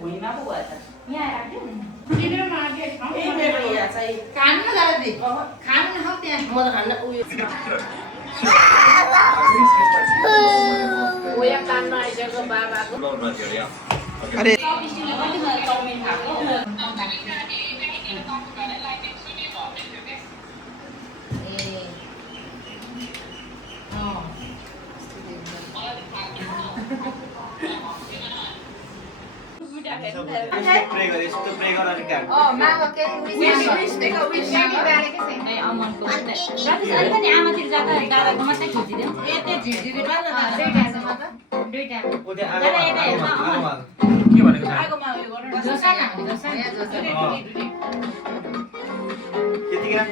भुइँमा पो गयो त यहाँ राख्यो नि टिभीमा आगे खानु न दादी खानु न हौ त्यहाँ म त खान्न उयो ओया कानमा आइसक्यो बाबाको अरे स्टिलले कति मलाई चाउमिन खाएको प्रे गरे यस्तो प्रे गर अनि काट अमनको अलिकति आमातिर जाँदा दादाको मात्रै खिचिदिउँ के भनेको छ यति राख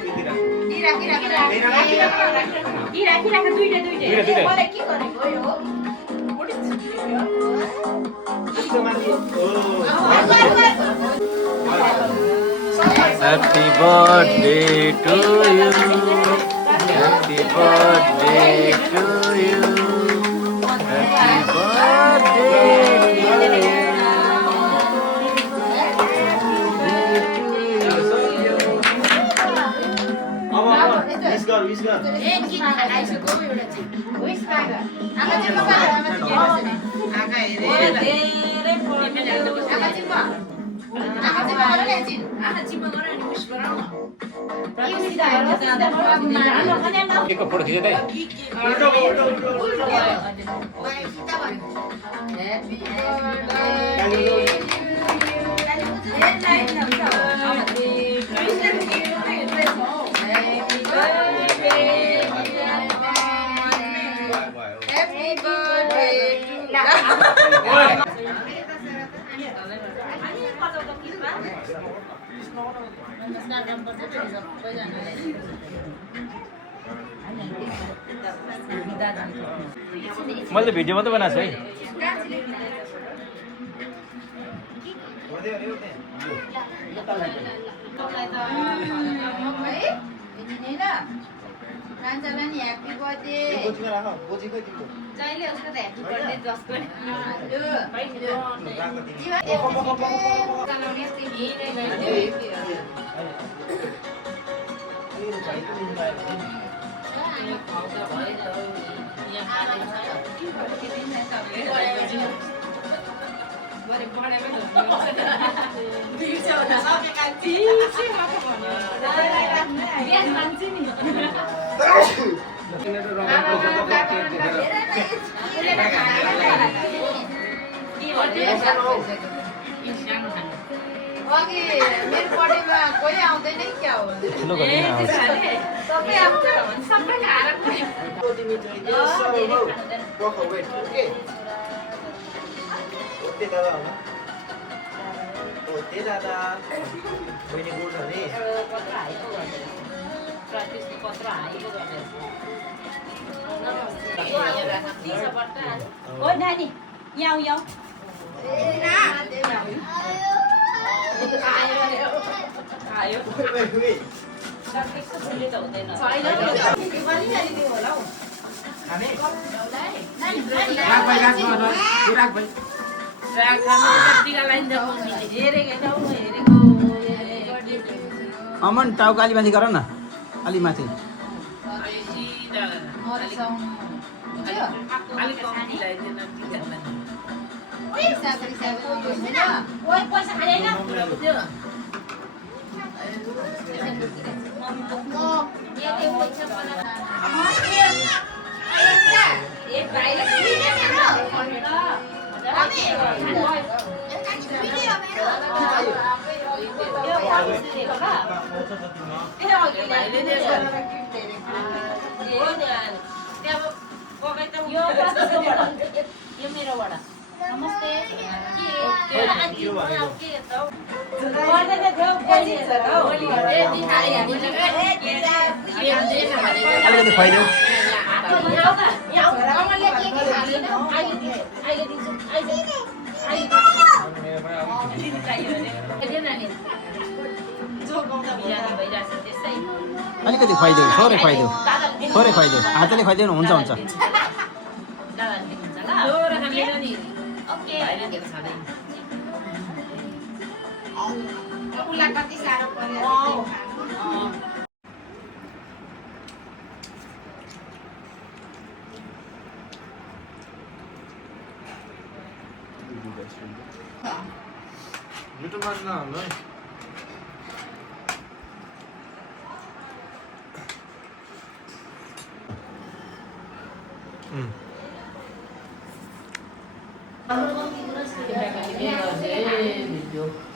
Happy birthday to you. Happy birthday to you. Happy birthday to you. Wish गर एक फोटो खिच्दै मैले त भिडियो मात्रै बनाएको छु है ह्याप्पी बर्थडे जहिले उसको त ह्याप्पी बर्थडे जसको अघि मेरो बर्थडेमा कोही आउँदैन क्या हो सबै आउँछ सबै खाएर ओ नानी यहाँ आऊ आयो त हुँदैन अमन टाउको अलि माथि गर न अलि माथि पैसा खाँदैन यो मेरोबाट नमस्ते अलिकति खुवाइदेऊ अलिकति खुवाइदेऊ थोरै खुवाइदेऊ थोरै खुवाइदेऊ हातले खुवाइदेऊ न हुन्छ हुन्छ उसलाई कति साह्रो परेर मिठो मान्न हाम्रो Timbra kali dia, dia video.